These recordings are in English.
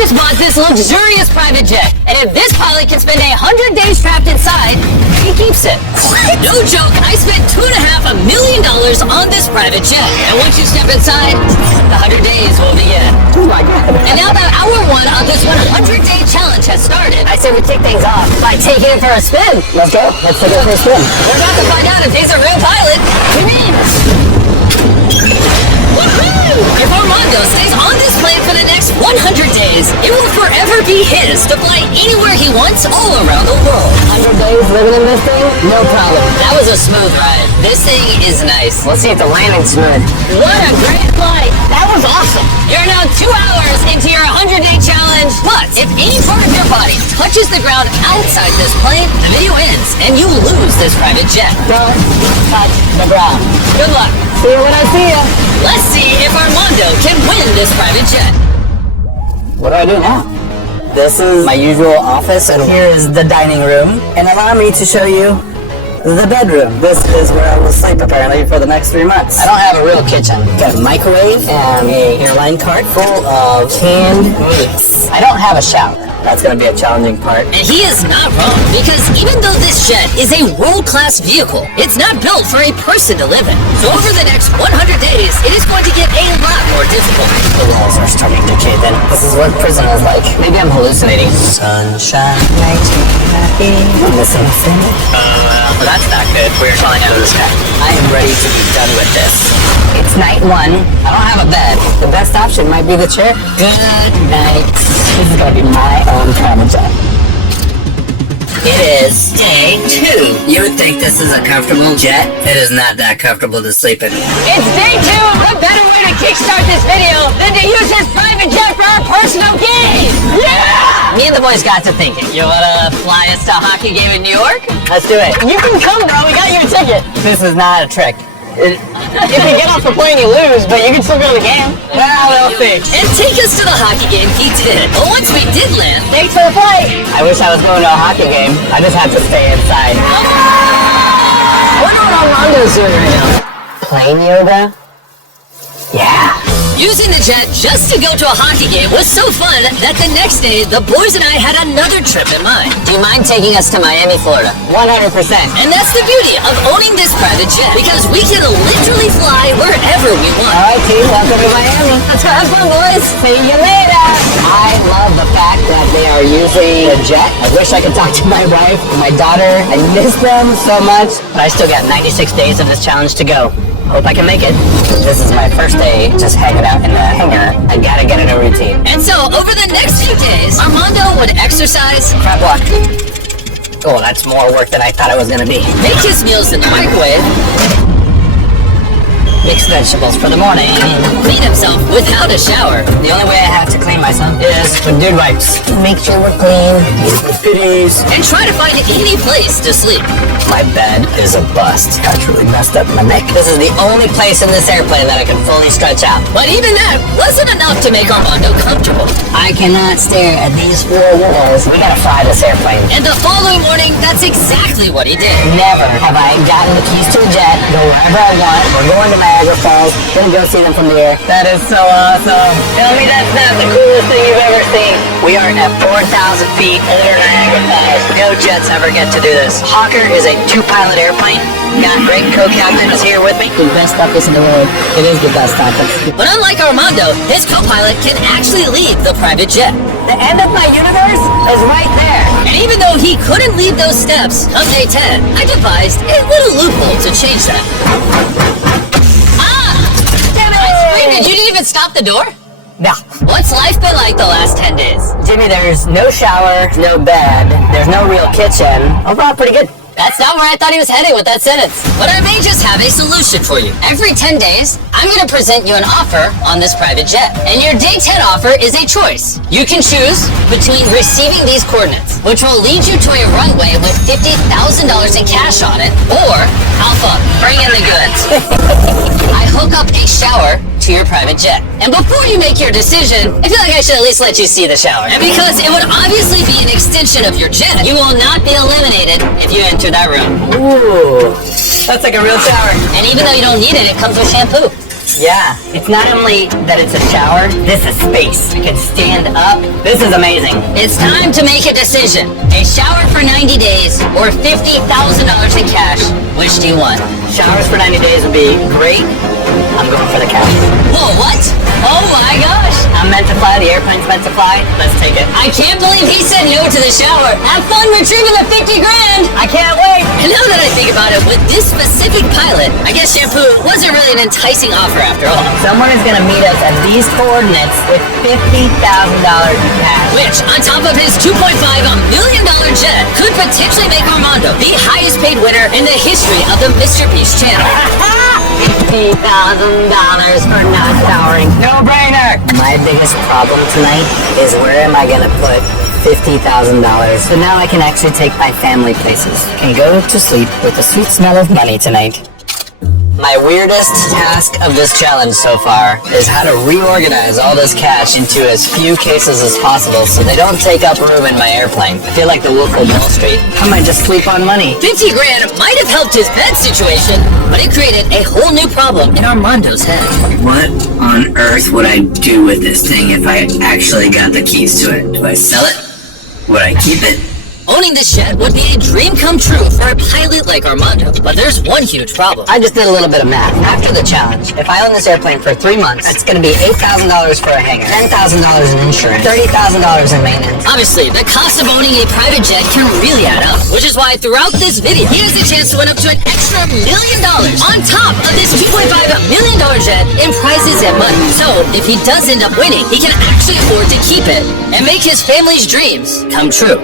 just bought this luxurious private jet, and if this pilot can spend 100 days trapped inside, he keeps it. No joke, I spent $2.5 million on this private jet, and once you step inside, the 100 days will begin. Oh my God. And now that hour one of this 100-day challenge has started, I say we kick things off by taking it for a spin. Let's go. Let's take it for a spin. we're about to find out if he's a real pilot. Come in. Woohoo! If Armando stays on this plane for the next 100 days, it will forever be his to fly anywhere he wants all around the world. 100 days living in this thing? No problem. That was a smooth ride. This thing is nice. Let's see if the landing's smooth. What a great flight! That was awesome! You're now 2 hours into your 100-day challenge. But if any part of your body touches the ground outside this plane, the video ends and you lose this private jet. Don't touch the ground. Good luck. See you when I see you. Let's see if Armando can win this private jet. What do I do now? This is my usual office, and here is the dining room. And allow me to show you the bedroom. This is where I will sleep apparently for the next 3 months. I don't have a real kitchen. Got a microwave and a airline cart full of canned meats. I don't have a shower. That's gonna be a challenging part. And he is not wrong, because even though this jet is a world-class vehicle, it's not built for a person to live in. So over the next 100 days, it is going to get a lot more difficult. The walls are starting to cave in. This is what prison is like. Maybe I'm hallucinating. Sunshine makes me happy. I'm missing a thing. That's not good. We're falling out of the sky. I am ready to be done with this. It's night 1. I don't have a bed. The best option might be the chair. Good night. This is gonna be my own private jet. It is day 2. You would think this is a comfortable jet. It is not that comfortable to sleep in. It's day 2! What better way to kickstart this video than to use his private jet for our personal game? Yeah! Me and the boys got to thinking. You wanna fly us to a hockey game in New York? Let's do it. You can come, bro. We got your ticket. This is not a trick. If you get off the plane, you lose, but you can still go to the game. Well, we'll see. And take us to the hockey game he did. But once we did land, Thanks for the flight. I wish I was going to a hockey game. I just had to stay inside. I wonder what Armando's doing right now. Plane yoga? Yeah. Using the jet just to go to a hockey game was so fun that the next day, the boys and I had another trip in mind. Do you mind taking us to Miami, Florida? 100%. And that's the beauty of owning this private jet, because we can literally fly wherever we want. All right, team, welcome to Miami. Let's have fun, boys. See you later. I love the fact that they are using a jet. I wish I could talk to my wife and my daughter. I miss them so much. But I still got 96 days of this challenge to go. Hope I can make it. This is my first day just hanging out in the hangar. I gotta get in a routine. And so, over the next few days, Armando would exercise, Crap walk. Oh, that's more work than I thought it was gonna be. make his meals in the microwave, Mix vegetables for the morning. clean himself without a shower, The only way I have to clean myself is with dude wipes. Make sure we're clean. With goodies. and try to find any place to sleep. My bed is a bust. That's really messed up my neck. This is the only place in this airplane that I can fully stretch out. But even that wasn't enough to make Armando comfortable. I cannot stare at these 4 walls. We gotta fly this airplane. And the following morning, that's exactly what he did. Never have I gotten the keys to a jet, go wherever I want. We're going to Niagara Falls, gonna go see them from the air. That is so awesome. Tell me that's not the coolest thing you've ever seen. We are at 4,000 feet over Niagara Falls. No jets ever get to do this. Hawker is a 2-pilot airplane. Got great co-captain is here with me. The best office in the world. It is the best office. But unlike Armando, his co-pilot can actually lead the private jet. The end of my universe is right there. And even though he couldn't leave those steps come day 10, I devised a little loophole to change that. Damn I screamed, it! you didn't even stop the door? No. What's life been like the last 10 days? Jimmy, there's no shower, no bed, there's no real kitchen. Overall, pretty good. That's not where I thought he was heading with that sentence. But I may just have a solution for you. Every 10 days, I'm going to present you an offer on this private jet. And your day 10 offer is a choice. You can choose between receiving these coordinates, which will lead you to a runway with $50,000 in cash on it, or Alpha, bring in the goods. I hook up a shower to your private jet. And before you make your decision, I feel like I should at least let you see the shower. And because it would obviously be an extension of your jet, you will not be eliminated if you enter that room. Ooh, that's like a real shower. And even though you don't need it, it comes with shampoo. Yeah, it's not only that it's a shower, this is space. I can stand up. This is amazing. It's time to make a decision. A shower for 90 days or $50,000 in cash. Which do you want? Showers for 90 days would be great. I'm going for the cash. Whoa, what? Oh my gosh! I'm meant to fly, the airplane's meant to fly. Let's take it. I can't believe he said no to the shower. Have fun retrieving the 50 grand! I can't wait! And now that I think about it, with this specific pilot, I guess shampoo wasn't really an enticing offer after all. Someone is gonna meet us at these coordinates with $50,000 in cash. Which, on top of his $2.5 million jet, could potentially make Armando the highest paid winner in the history of the Mr.Beast channel. $50,000 for not showering. No brainer! My biggest problem tonight is where am I gonna put $50,000? So now I can actually take my family places and go to sleep with the sweet smell of money tonight. My weirdest task of this challenge so far is how to reorganize all this cash into as few cases as possible so they don't take up room in my airplane. I feel like the Wolf of Wall Street. I might just sleep on money. 50 grand might have helped his bed situation, but it created a whole new problem in Armando's head. What on earth would I do with this thing if I actually got the keys to it? Do I sell it? Would I keep it? Owning this jet would be a dream come true for a pilot like Armando, but there's one huge problem. I just did a little bit of math. After the challenge, if I own this airplane for 3 months, it's gonna be $8,000 for a hangar, $10,000 in insurance, $30,000 in maintenance. Obviously, the cost of owning a private jet can really add up, which is why throughout this video, he has a chance to win up to an extra $1 million on top of this $2.5 million jet in prizes and money. So, if he does end up winning, he can actually afford to keep it and make his family's dreams come true.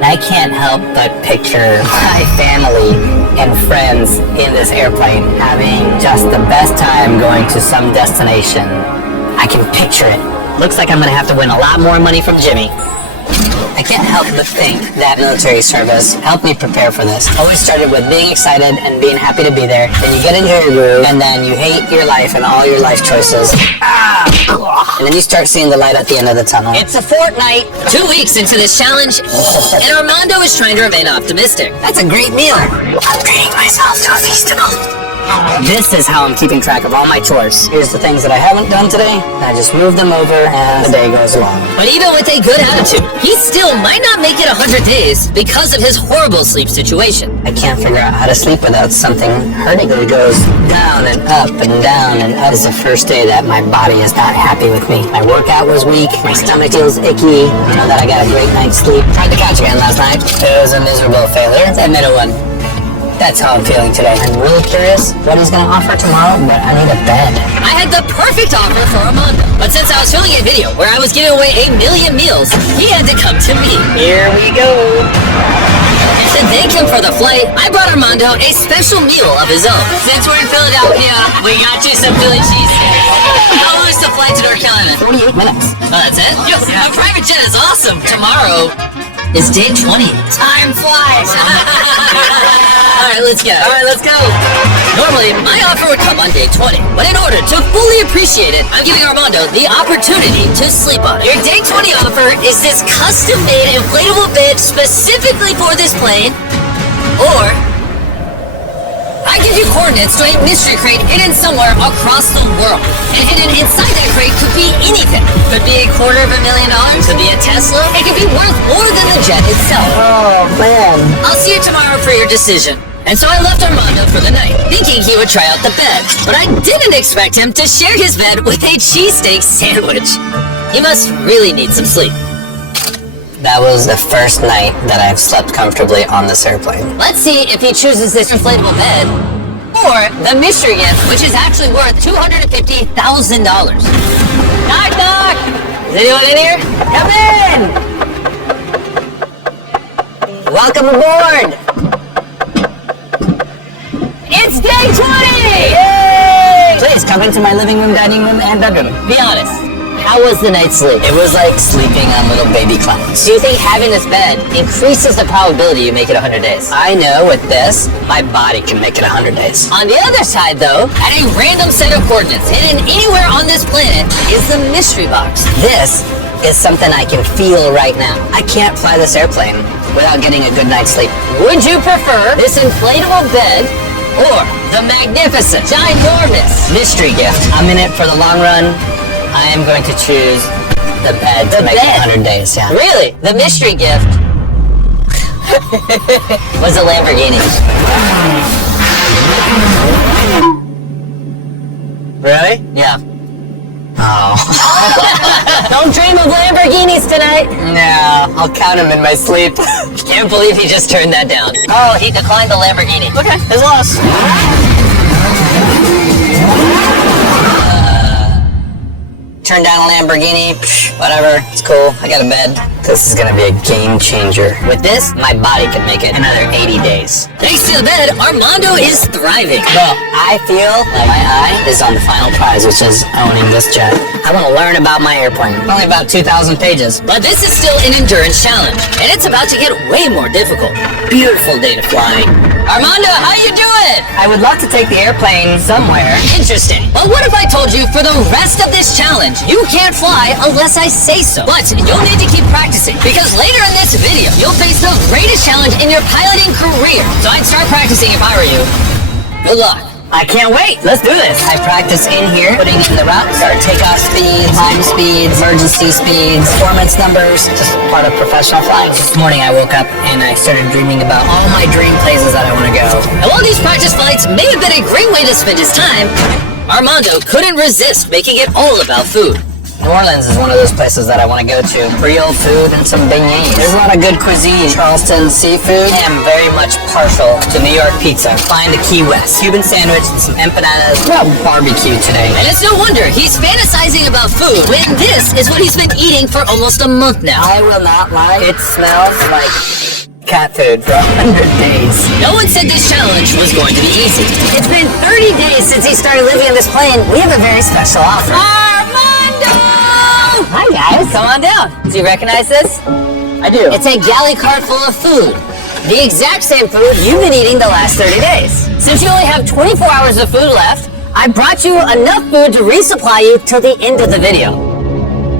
I can't help but picture my family and friends in this airplane having just the best time going to some destination. I can picture it. Looks like I'm gonna have to win a lot more money from Jimmy. I can't help but think that military service helped me prepare for this. Always started with being excited and being happy to be there. Then you get into your groove, and then you hate your life and all your life choices. And then you start seeing the light at the end of the tunnel. It's a fortnight. 2 weeks into this challenge, and Armando is trying to remain optimistic. That's a great meal. I'm treating myself to a feastable. This is how I'm keeping track of all my chores. Here's the things that I haven't done today. I just move them over as the day goes along. But even with a good attitude, he still might not make it 100 days because of his horrible sleep situation. I can't figure out how to sleep without something hurting. It goes down and up and down and up. It's the first day that my body is not happy with me. My workout was weak. My stomach feels icky. I know that I got a great night's sleep. Tried the couch again last night. It was a miserable failure. I admit it one. That's how I'm feeling today. I'm really curious what he's gonna offer tomorrow, but I need a bed. I had the perfect offer for Armando, but since I was filming a video where I was giving away 1 million meals, he had to come to me. Here we go. And to thank him for the flight, I brought Armando a special meal of his own. Since we're in Philadelphia, we got you some Philly cheesesteak. How long is the flight to North Carolina? 48 minutes. Oh, that's it? A private jet is awesome. Tomorrow is day 20. Time flies. Alright, let's go. Normally, my offer would come on day 20, but in order to fully appreciate it, I'm giving Armando the opportunity to sleep on it. Your day 20 offer is this custom-made inflatable bed specifically for this plane, or I give you coordinates to a mystery crate hidden somewhere across the world. And hidden inside that crate could be anything. Could be $250,000, could be a Tesla, it could be worth more than the jet itself. Oh, man. I'll see you tomorrow for your decision. And so I left Armando for the night, thinking he would try out the bed. But I didn't expect him to share his bed with a cheesesteak sandwich. He must really need some sleep. That was the first night that I've slept comfortably on this airplane. Let's see if he chooses this inflatable bed or the mystery gift, which is actually worth $250,000. Knock, knock! Is anyone in here? Come in! Welcome aboard! It's day 20! Yay! Please come into my living room, dining room, and bedroom. Be honest, how was the night's sleep? It was like sleeping on little baby clowns. Do you think having this bed increases the probability you make it 100 days? I know with this, my body can make it 100 days. On the other side, though, at a random set of coordinates hidden anywhere on this planet is the mystery box. This is something I can feel right now. I can't fly this airplane without getting a good night's sleep. Would you prefer this inflatable bed or the magnificent, ginormous mystery gift? I'm in it for the long run. I am going to choose the bed to make it 100 days. Yeah. Really? The mystery gift was a Lamborghini. Really? Yeah. Oh. Don't dream of Lamborghinis tonight. No, I'll count them in my sleep. Can't believe he just turned that down. Oh, he declined the Lamborghini. Okay, his loss. Turn down a Lamborghini, whatever, it's cool, I got a bed. This is gonna be a game changer. With this, my body could make it another 80 days. Thanks to the bed, Armando is thriving. Well, I feel like my eye is on the final prize, which is owning this jet. I want to learn about my airplane. Only about 2,000 pages. But this is still an endurance challenge, and it's about to get way more difficult. Beautiful day to flying. Armando, how you doing? I would love to take the airplane somewhere. Interesting. But what if I told you for the rest of this challenge, you can't fly unless I say so? But you'll need to keep practicing, because later in this video, you'll face the greatest challenge in your piloting career. So I'd start practicing if I were you. Good luck. I can't wait. Let's do this. I practice in here, putting in the routes, our takeoff speeds, climb speeds, emergency speeds, performance numbers, just part of professional flying. This morning I woke up and I started dreaming about all my dream places that I want to go. And while these practice flights may have been a great way to spend his time, Armando couldn't resist making it all about food. New Orleans is one of those places that I want to go to. Creole food and some beignets. There's a lot of good cuisine. Charleston seafood. I am very much partial to New York pizza. Flying to Key West. Cuban sandwich and some empanadas. Well, barbecue today. And it's no wonder he's fantasizing about food when this is what he's been eating for almost a month now. I will not lie. It smells like cat food for 100 days. No one said this challenge was going to be easy. It's been 30 days since he started living in this plane. We have a very special offer. Armando! Hi guys. Come on down. Do you recognize this? I do. It's a galley cart full of food. The exact same food you've been eating the last 30 days. Since you only have 24 hours of food left, I brought you enough food to resupply you till the end of the video.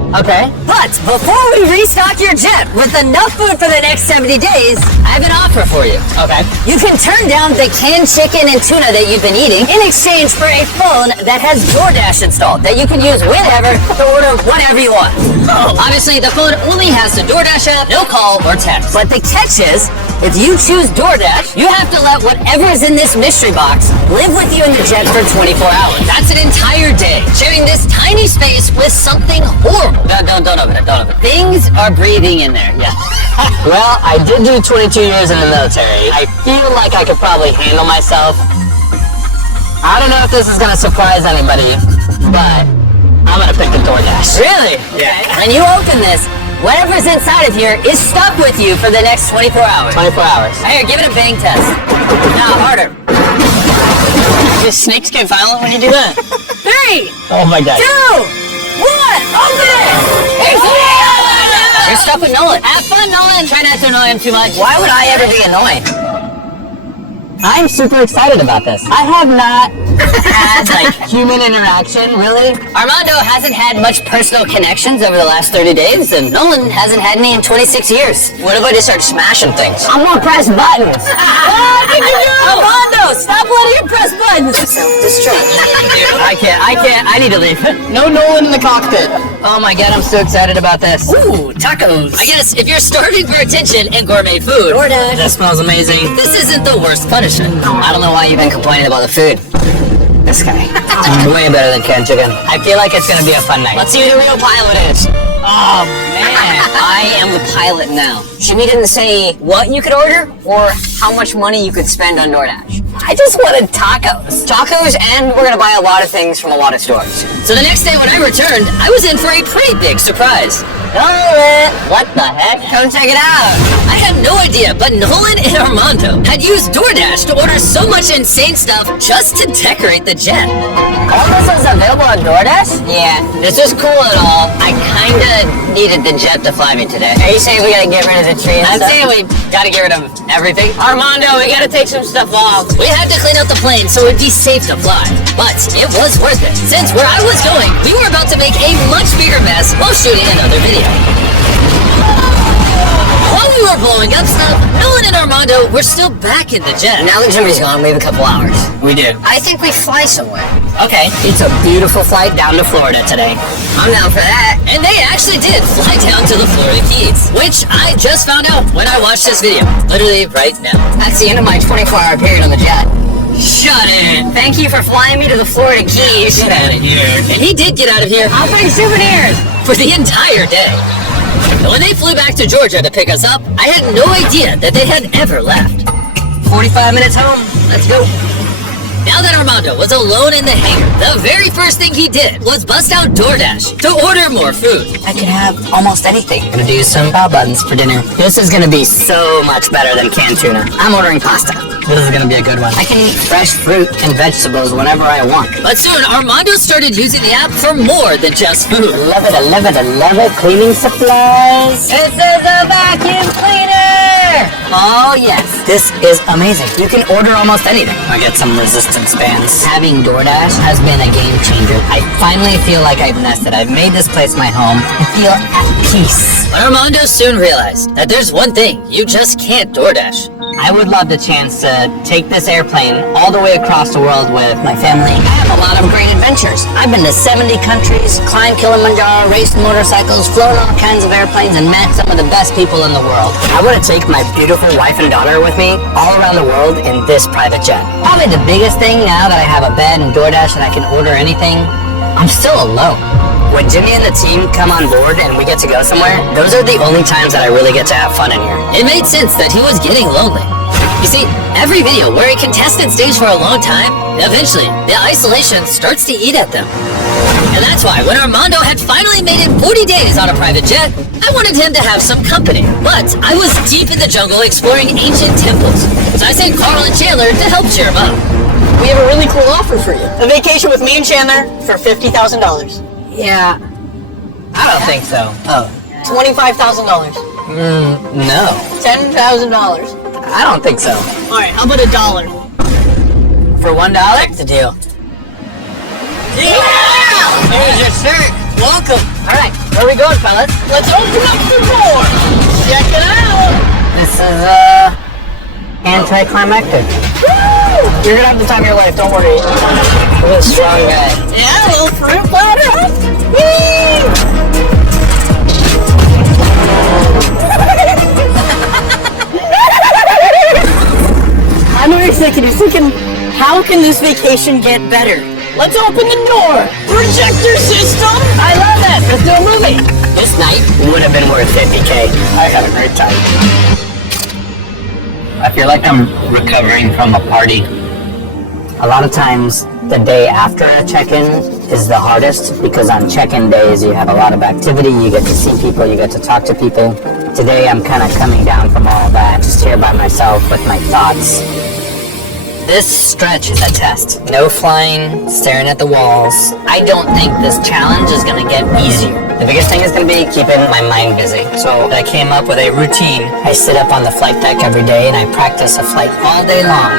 Okay. But before we restock your jet with enough food for the next 70 days, I have an offer for you. Okay. You can turn down the canned chicken and tuna that you've been eating in exchange for a phone that has DoorDash installed that you can use whenever to order whatever you want. Obviously, the phone only has the DoorDash app, no call or text. But the catch is, if you choose DoorDash, you have to let whatever is in this mystery box live with you in the jet for 24 hours. That's an entire day, sharing this tiny space with something horrible. Don't open it, don't open it. Things are breathing in there, yeah. Well, I did do 22 years in the military. I feel like I could probably handle myself. I don't know if this is gonna surprise anybody, but I'm gonna pick the DoorDash. Really? Yeah. When you open this, whatever's inside of here is stuck with you for the next 24 hours. 24 hours. Here, give it a bang test. Now, harder. Do snakes get violent when you do that? 3, Oh my god. 2, 1, open it! You're stuck with Nolan. Have fun, Nolan. Try not to annoy him too much. Why would I ever be annoyed? I'm super excited about this. I have not had like human interaction, really. Armando hasn't had much personal connections over the last 30 days, and Nolan hasn't had any in 26 years. What if I just start smashing things? I'm gonna press buttons. What did you do? Armando, stop letting him press buttons. I can't, I need to leave. No Nolan in the cockpit. Oh my god, I'm so excited about this. Ooh, tacos. I guess if you're starving for attention and gourmet food, That smells amazing. this isn't the worst punishment. I don't know why you've been complaining about the food. This guy. Way better than canned chicken. I feel like it's gonna be a fun night. Let's see who the real pilot is. Oh man. I am the pilot now. We didn't say what you could order or how much money you could spend on DoorDash. I just wanted tacos. Tacos, and we're gonna buy a lot of things from a lot of stores. So the next day when I returned, I was in for a pretty big surprise. Nolan! What the heck? Come check it out. I had no idea, but Nolan and Armando had used DoorDash to order so much insane stuff just to decorate the jet. All this is available on DoorDash? Yeah. This is cool and all. I kinda needed the jet to fly me today. Are you saying we gotta get rid of the tree and I'm stuff? saying we gotta get rid of everything. Armando, we gotta take some stuff off. We had to clean out the plane so it'd be safe to fly. But it was worth it, since where I was going, we were about to make a much bigger mess while shooting another video. While we were blowing up stuff, Nolan and Armando were still back in the jet. Now that Jimmy's gone, we have a couple hours. We do. I think we fly somewhere. Okay. It's a beautiful flight down to Florida today. I'm down for that. And they actually did fly down to the Florida Keys, which I just found out when I watched this video, literally right now. That's the end of my 24-hour period on the jet. Shut it! Thank you for flying me to the Florida Keys. Get out of here. And he did get out of here I'll bring souvenirs. for the entire day. And when they flew back to Georgia to pick us up, I had no idea that they had ever left. 45 minutes home. Let's go. Now that Armando was alone in the hangar, the very first thing he did was bust out DoorDash to order more food. I could have almost anything. I'm gonna do some bao buns for dinner. This is gonna be so much better than canned tuna. I'm ordering pasta. This is gonna be a good one. I can eat fresh fruit and vegetables whenever I want. But soon, Armando started using the app for more than just food. I love it, I love it, I love it. Cleaning supplies. This is a vacuum cleaner! Oh yes, this is amazing. You can order almost anything. I get some resistance bands. Having DoorDash has been a game changer. I finally feel like I've nested. I've made this place my home. I feel at peace. But Armando soon realized that there's one thing you just can't DoorDash. I would love the chance to take this airplane all the way across the world with my family. I have a lot of great adventures. I've been to 70 countries, climbed Kilimanjaro, raced motorcycles, flown all kinds of airplanes, and met some of the best people in the world. I want to take my beautiful wife and daughter with me all around the world in this private jet. Probably the biggest thing now that I have a bed and DoorDash and I can order anything, I'm still alone. When Jimmy and the team come on board and we get to go somewhere, those are the only times that I really get to have fun in here. It made sense that he was getting lonely. You see, every video where a contestant stays for a long time, eventually, the isolation starts to eat at them. And that's why when Armando had finally made it 40 days on a private jet, I wanted him to have some company. But I was deep in the jungle exploring ancient temples, so I sent Carl and Chandler to help cheer him up. We have a really cool offer for you. A vacation with me and Chandler for $50,000. Yeah, I don't think so. Oh. $25,000. No. $10,000. I don't think so. Alright, how about $1? For $1? The deal. Yeah! Here's your shirt. Welcome. Alright, where are we going, fellas? Let's open up the door. Check it out. This is, anticlimactic. You're gonna have to talk to your wife, don't worry. What a strong guy. Yeah, a little fruit platter. Whee! I'm very excited. Thinking, how can this vacation get better? Let's open the door. Projector system. I love it. Let's do a movie. This night would have been worth $50K. I had a great time. I feel like I'm recovering from a party. A lot of times, the day after a check-in is the hardest because on check-in days you have a lot of activity, you get to see people, you get to talk to people. Today I'm kind of coming down from all that, just here by myself with my thoughts. This stretch is a test. No flying, staring at the walls. I don't think this challenge is gonna get easier. The biggest thing is gonna be keeping my mind busy. So I came up with a routine. I sit up on the flight deck every day and I practice a flight all day long.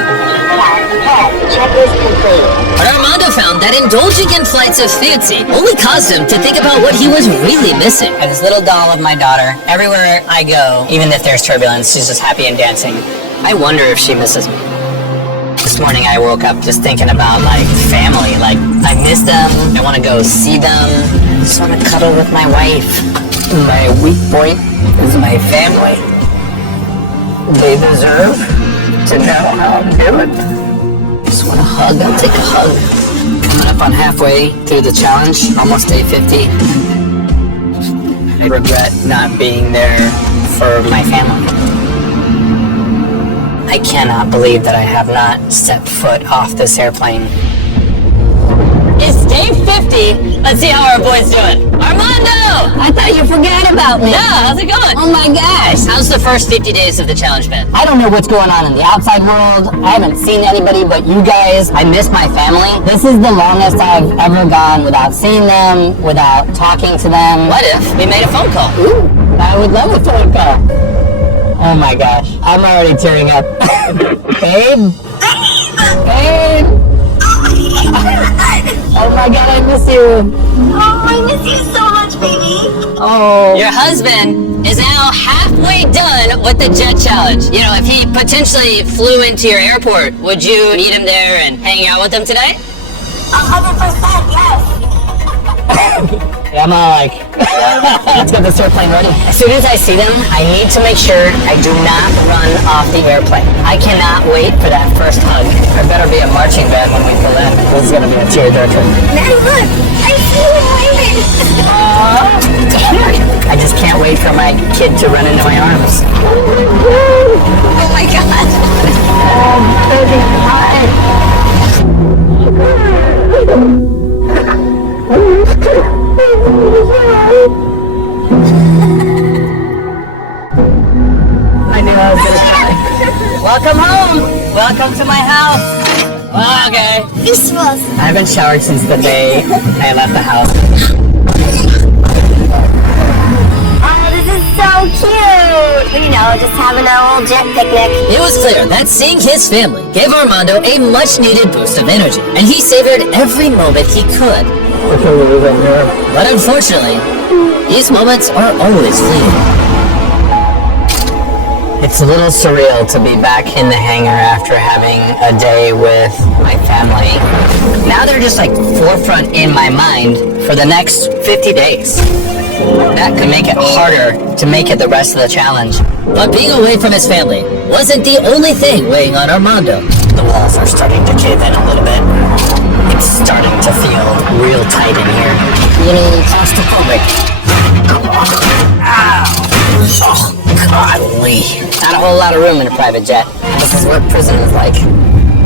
But Armando found that indulging in flights of fancy only caused him to think about what he was really missing. I have this little doll of my daughter. Everywhere I go, even if there's turbulence, she's just happy and dancing. I wonder if she misses me. This morning I woke up just thinking about like family, like I miss them, I want to go see them, I just want to cuddle with my wife. My weak point is my family. They deserve to know how I'm doing. Just want a hug, I'll take a hug. Coming up on halfway through the challenge, almost day 50. I regret not being there for my family. I cannot believe that I have not stepped foot off this airplane. It's day 50. Let's see how our boy's doing. Armando! I thought you forgot about me. Yeah, how's it going? Oh my gosh. How's the first 50 days of the challenge been? I don't know what's going on in the outside world. I haven't seen anybody but you guys. I miss my family. This is the longest I've ever gone without seeing them, without talking to them. What if we made a phone call? Ooh, I would love a phone call. Oh my gosh, I'm already tearing up. Babe? Babe? Oh my god, I miss you. Oh, I miss you so much baby. Oh. Your husband is now halfway done with the jet challenge. You know, if he potentially flew into your airport, would you meet him there and hang out with him today? 100%, yes. Yeah, I'm all like, let's get this airplane ready. As soon as I see them, I need to make sure I do not run off the airplane. I cannot wait for that first hug. There better be a marching band when we pull in. This is gonna be a tearjerker. Maddie, look. I see him waving. I just can't wait for my kid to run into my arms. Oh my god. Baby, hi. I knew I was gonna cry. Welcome home. Welcome to my house. Oh, okay. Festivals. I haven't showered since the day I left the house. Oh, this is so cute. You know, just having our old jet picnic. It was clear that seeing his family gave Armando a much-needed boost of energy, and he savored every moment he could. But unfortunately, these moments are always fleeting. It's a little surreal to be back in the hangar after having a day with my family. Now they're just like forefront in my mind for the next 50 days. That could make it harder to make it the rest of the challenge. But being away from his family wasn't the only thing weighing on Armando. The walls are starting to cave in a little bit. It's starting to feel real tight in here. A little claustrophobic. Ow! Oh, godly. Not a whole lot of room in a private jet. This is what prison is like.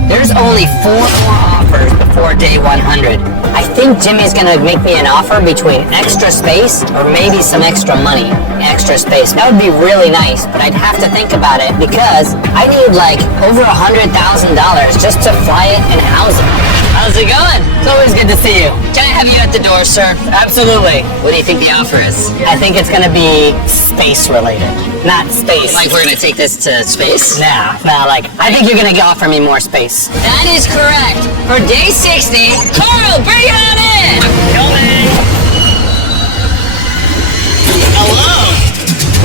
There's only 4 more offers before day 100. I think Jimmy's gonna make me an offer between extra space or maybe some extra money. Extra space. That would be really nice, but I'd have to think about it because I need like over $100,000 just to fly it and house it. How's it going? It's always good to see you. Can I have you at the door, sir? Absolutely. What do you think the offer is? I think it's gonna be space related, not space. Like we're gonna take this to space? Nah, like, I think you're gonna offer me more space. That is correct. For day 60, Carl, bring it on in! Coming! Hello.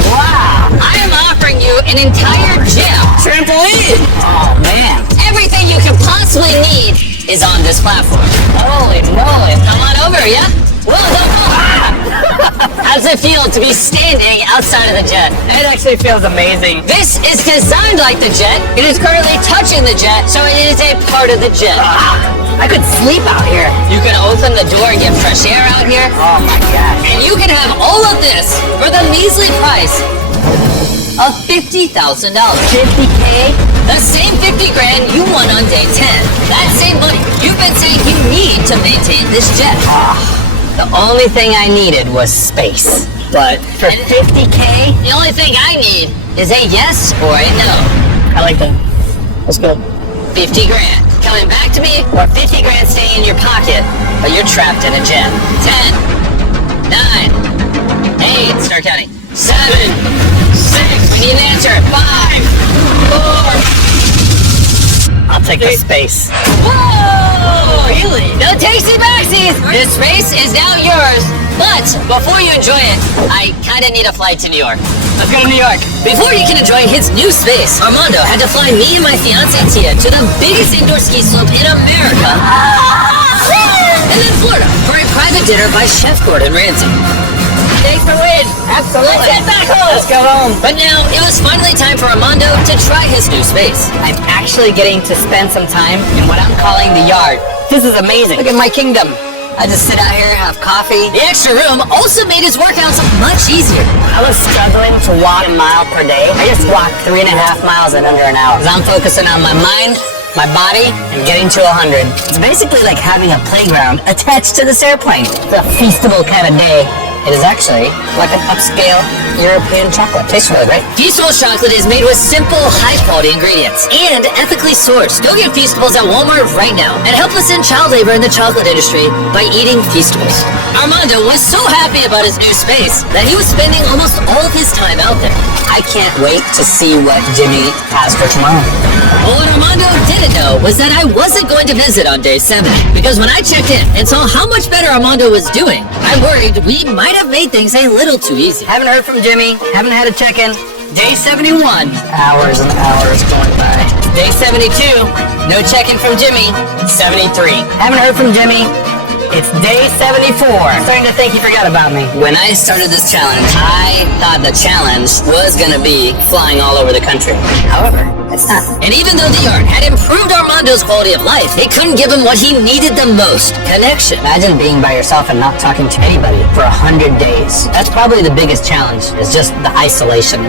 Wow! I am offering you an entire gym. Trampoline! Oh, man. Everything you could possibly need is on this platform. Holy moly. Come on over, yeah? Well done. How does it feel to be standing outside of the jet? It actually feels amazing. This is designed like the jet. It is currently touching the jet, so it is a part of the jet. I could sleep out here. You can open the door and get fresh air out here. Oh my gosh. And you can have all of this for the measly price of $50,000. 50K? The same 50 grand you won on day 10. That same money you've been saying you need to maintain this jet. The only thing I needed was space. But for 50K? The only thing I need is a yes or a no. I like that. Let's go. 50 grand coming back to me, or 50 grand staying in your pocket, but you're trapped in a jet. 10, 9, 8, start counting. 7, 6, we need an answer. 5, 4. I'll take the space. Whoa! Really? No takesy backsies! This race is now yours. But before you enjoy it, I kinda need a flight to New York. Let's go to New York. Before he can enjoy his new space, Armando had to fly me and my fiancée Tia to the biggest indoor ski slope in America. And then Florida for a private dinner by Chef Gordon Ramsay. Thanks for win. Absolutely. Let's get back home. Let's go home. But now it was finally time for Armando to try his new space. I'm actually getting to spend some time in what I'm calling the yard. This is amazing. Look at my kingdom. I just sit out here, have coffee. The extra room also made his workouts much easier. I was struggling to walk a mile per day. I just walked 3.5 miles in under an hour. Because I'm focusing on my mind, my body, and getting to 100. It's basically like having a playground attached to this airplane. It's a feastable kind of day. It is actually like an upscale European chocolate. Tastes really great. Feastables chocolate is made with simple, high-quality ingredients and ethically sourced. Go get Feastables at Walmart right now and help us end child labor in the chocolate industry by eating Feastables. Armando was so happy about his new space that he was spending almost all of his time out there. I can't wait to see what Jimmy has for tomorrow. But what Armando didn't know was that I wasn't going to visit on day 7. Because when I checked in and saw how much better Armando was doing, I worried we might have made things a little too easy. Haven't heard from Jimmy. Haven't had a check-in. Day 71. Hours and hours going by. Day 72. No check-in from Jimmy. 73. Haven't heard from Jimmy. It's day 74. Starting to think he forgot about me. When I started this challenge, I thought the challenge was gonna be flying all over the country. However, it's not. And even though the art had improved Armando's quality of life, it couldn't give him what he needed the most, connection. Imagine being by yourself and not talking to anybody for 100 days. That's probably the biggest challenge, is just the isolation.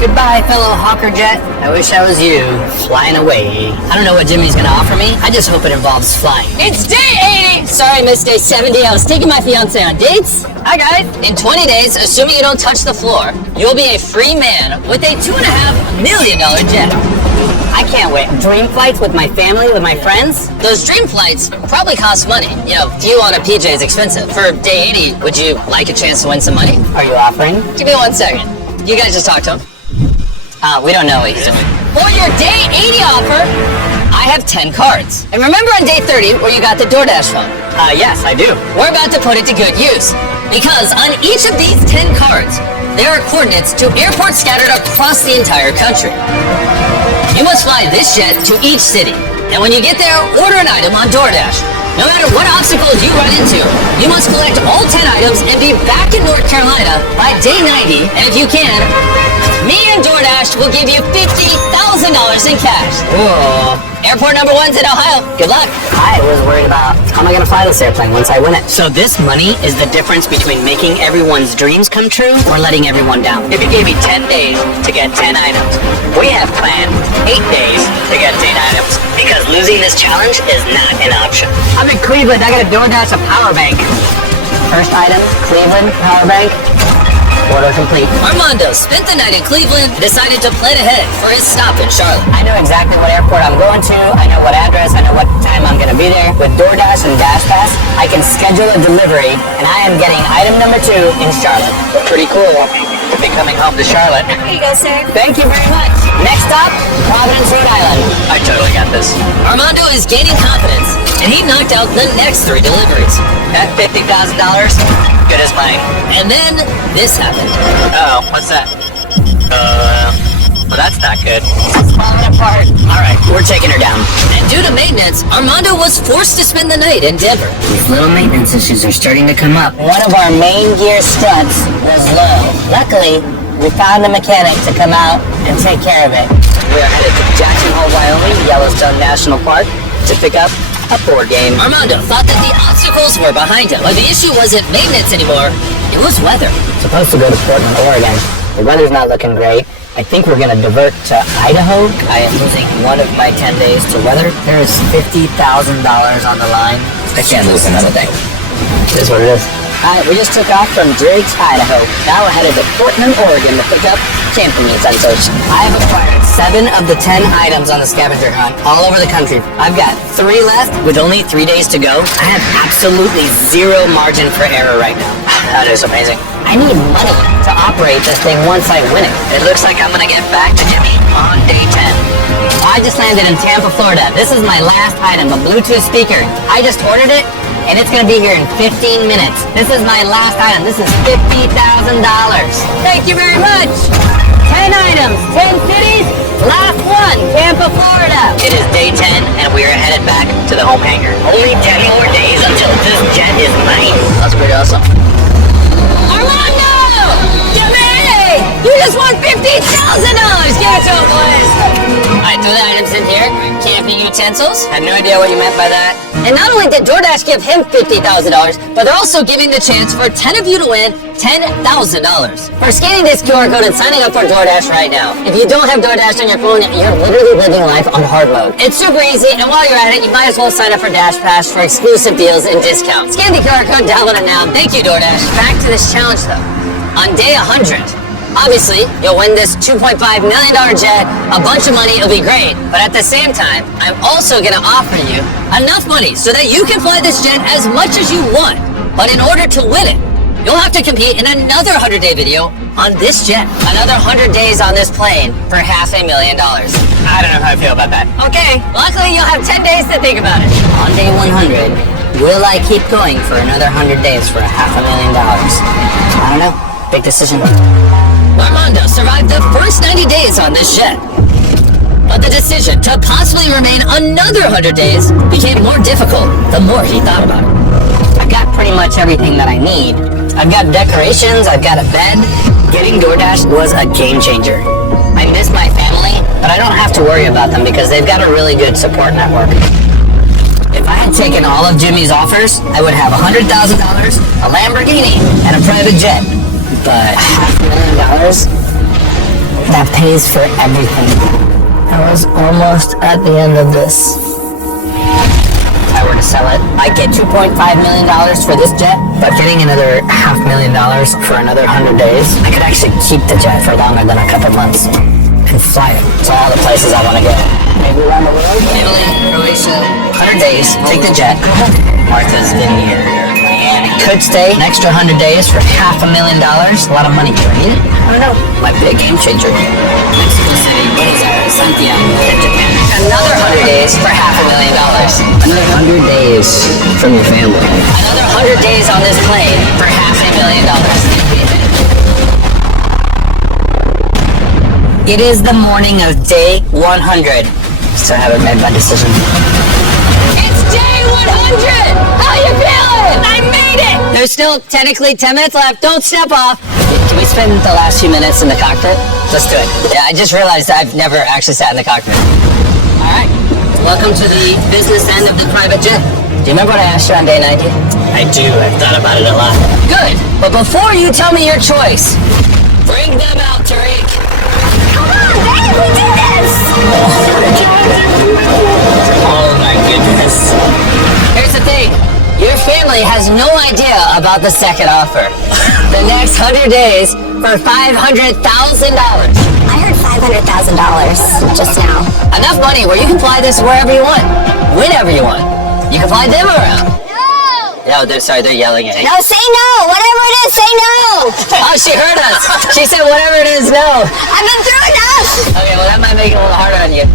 Goodbye, fellow Hawker Jet. I wish I was you, flying away. I don't know what Jimmy's gonna offer me. I just hope it involves flying. It's day 80! Sorry, I missed day 70. I was taking my fiance on dates. Hi, guys. In 20 days, assuming you don't touch the floor, you'll be a free man with a $2.5 million jet. I can't wait. Dream flights with my family, with my friends? Those dream flights probably cost money. You know, you on a PJ is expensive. For day 80, would you like a chance to win some money? Are you offering? Give me 1 second. You guys just talk to him. We don't know what he's doing. For your day 80 offer, I have 10 cards. And remember on day 30 where you got the DoorDash phone? Yes, I do. We're about to put it to good use. Because on each of these 10 cards, there are coordinates to airports scattered across the entire country. You must fly this jet to each city. And when you get there, order an item on DoorDash. No matter what obstacles you run into, you must collect all 10 items and be back in North Carolina by day 90. And if you can, me and DoorDash will give you $50,000 in cash. Whoa. Airport number 1's in Ohio. Good luck. I was worried about how am I going to fly this airplane once I win it. So this money is the difference between making everyone's dreams come true or letting everyone down. If you gave me 10 days to get 10 items, we have planned 8 days to get 10 items because losing this challenge is not an option. I'm in Cleveland. I got to DoorDash a power bank. First item, Cleveland power bank. Order complete. Armando spent the night in Cleveland and decided to plan ahead for his stop in Charlotte. I know exactly what airport I'm going to. I know what address. I know what time I'm going to be there. With DoorDash and DashPass, I can schedule a delivery, and I am getting item number 2 in Charlotte. Pretty cool to be coming home to Charlotte. Here you go, sir. Thank you very much. Next stop, Providence, Rhode Island. I totally got this. Armando is gaining confidence, and he knocked out the next 3 deliveries. That $50,000, good as mine. And then this happened. Oh, what's that? Well, that's not good. It's falling apart. All right, we're taking her down. And due to maintenance, Armando was forced to spend the night in Denver. These little maintenance issues are starting to come up. One of our main gear struts was low. Luckily, we found a mechanic to come out and take care of it. We are headed to Jackson Hole, Wyoming, Yellowstone National Park, to pick up a board game. Armando thought that the obstacles were behind him, but the issue wasn't maintenance anymore, it was weather. Supposed to go to Portland, Oregon. The weather's not looking great. I think we're gonna divert to Idaho. I am losing one of my 10 days to weather. There is $50,000 on the line. I can't lose another day. It is what it is. Alright, we just took off from Driggs, Idaho. Now we're headed to Portland, Oregon to pick up camping utensils. I have acquired 7 of the 10 items on the scavenger hunt all over the country. I've got 3 left with only 3 days to go. I have absolutely 0 margin for error right now. That is amazing. I need money to operate this thing once I win it. It looks like I'm gonna get back to Jimmy on day 10. I just landed in Tampa, Florida. This is my last item, a Bluetooth speaker. I just ordered it, and it's gonna be here in 15 minutes. This is my last item. This is $50,000. Thank you very much. 10 items, 10 cities, last one, Tampa, Florida. It is day 10, and we are headed back to the home hangar. Only 10 more days until this jet is mine. That's pretty awesome. Armando! Jimmy! You just won $50,000! Give it to him, boys! I threw the items in here. Camping utensils. I had no idea what you meant by that. And not only did DoorDash give him $50,000, but they're also giving the chance for 10 of you to win $10,000 for scanning this QR code and signing up for DoorDash right now. If you don't have DoorDash on your phone, you're literally living life on hard mode. It's super easy, and while you're at it, you might as well sign up for DashPass for exclusive deals and discounts. Scan the QR code, download it now. Thank you, DoorDash. Back to this challenge, though. On day 100, obviously, you'll win this $2.5 million jet, a bunch of money, it'll be great. But at the same time, I'm also gonna offer you enough money so that you can fly this jet as much as you want. But in order to win it, you'll have to compete in another 100-day video on this jet. Another 100 days on this plane for $500,000. I don't know how I feel about that. Okay, luckily you'll have 10 days to think about it. On day 100, will I keep going for another 100 days for $500,000? I don't know. Big decision. Armando survived the first 90 days on this jet. But the decision to possibly remain another 100 days became more difficult the more he thought about it. I've got pretty much everything that I need. I've got decorations, I've got a bed. Getting DoorDash was a game changer. I miss my family, but I don't have to worry about them because they've got a really good support network. If I had taken all of Jimmy's offers, I would have $100,000, a Lamborghini, and a private jet. But $500,000? That pays for everything. I was almost at the end of this. If I were to sell it, I'd get $2.5 million for this jet, but getting another $500,000 for another 100 days, I could actually keep the jet for longer than a couple months and fly it to all the places I want to go. Maybe around the world? Italy, Croatia, 100 days, take the jet. Martha's Vineyard, Miami. Could stay an extra 100 days for $500,000. A lot of money. Do I need it? I don't know. Might be a game changer. Mexico City, Buenos Aires, Santiago, and Japan. Another 100 days for $500,000. Another 100 days from your family. Another 100 days on this plane for $500,000. It is the morning of day 100. Still haven't made my decision. It's day 100! How you feeling? I made it! There's still technically 10 minutes left. Don't step off. Can we spend the last few minutes in the cockpit? Let's do it. Yeah, I just realized I've never actually sat in the cockpit. All right. Welcome to the business end of the private jet. Do you remember what I asked you on day 90? I do. I've thought about it a lot. Good. But before you tell me your choice, bring them out, Tariq. Come on, babe, we do this! Oh my goodness. Here's the thing. Your family has no idea about the second offer. The next 100 days for $500,000. I heard $500,000 just now. Enough money where you can fly this wherever you want, whenever you want. You can fly them around. No! No, they're yelling at you. No, say no! Whatever it is, say no! Oh, she heard us. She said whatever it is, no. I've been through enough! Okay, well that might make it a little harder on you.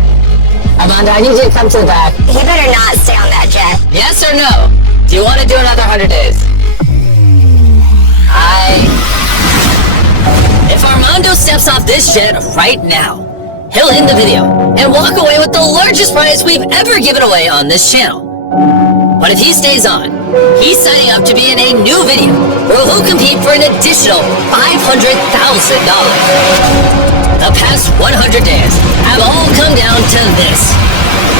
Armando, I need you to come to the back. He better not stay on that jet. Yes or no? Do you want to do another 100 days? If Armando steps off this jet right now, he'll end the video and walk away with the largest prize we've ever given away on this channel. But if he stays on, he's signing up to be in a new video where he'll compete for an additional $500,000. The past 100 days have all come down to this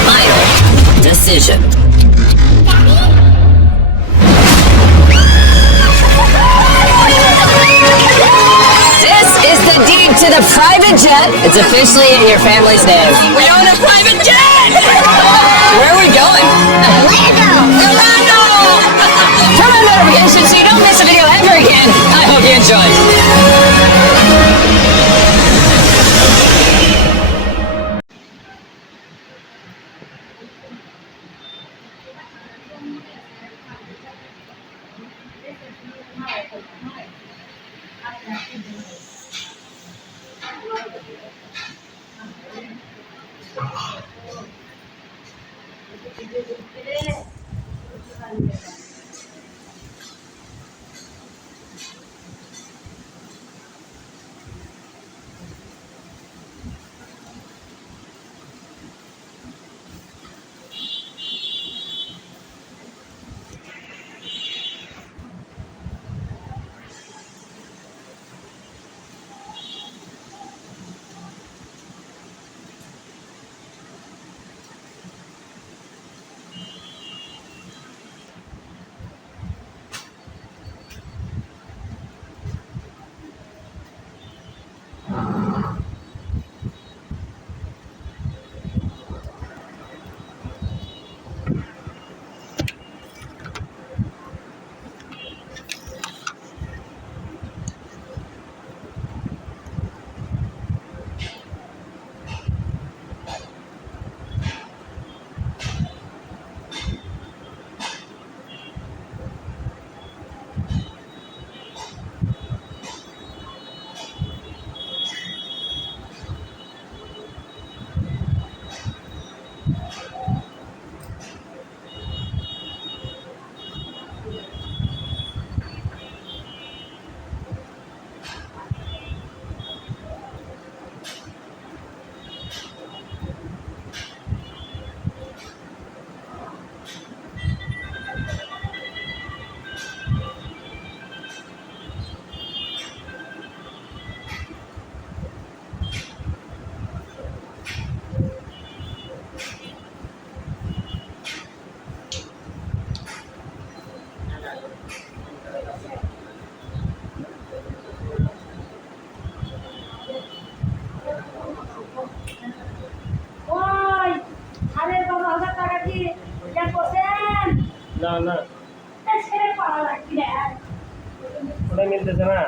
final decision. This is the deed to the private jet. It's officially in your family's name. We own a private jet! Where are we going? Orlando! Turn on notifications so you don't miss a video ever again. I hope you enjoyed. না না ওটা মিলতেছে না।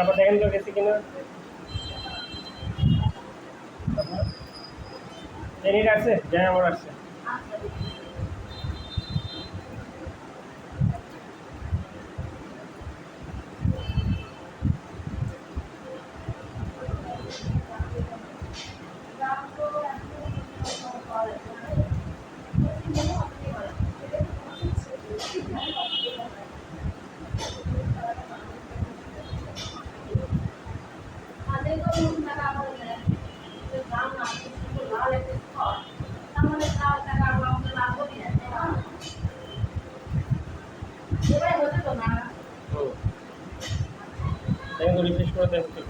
আবার দেখেন তো গেছে কিনা। এনিট আসছে, যাই আমার আসছে। দেখেন তো রিফ্রেশ করে দেখতে।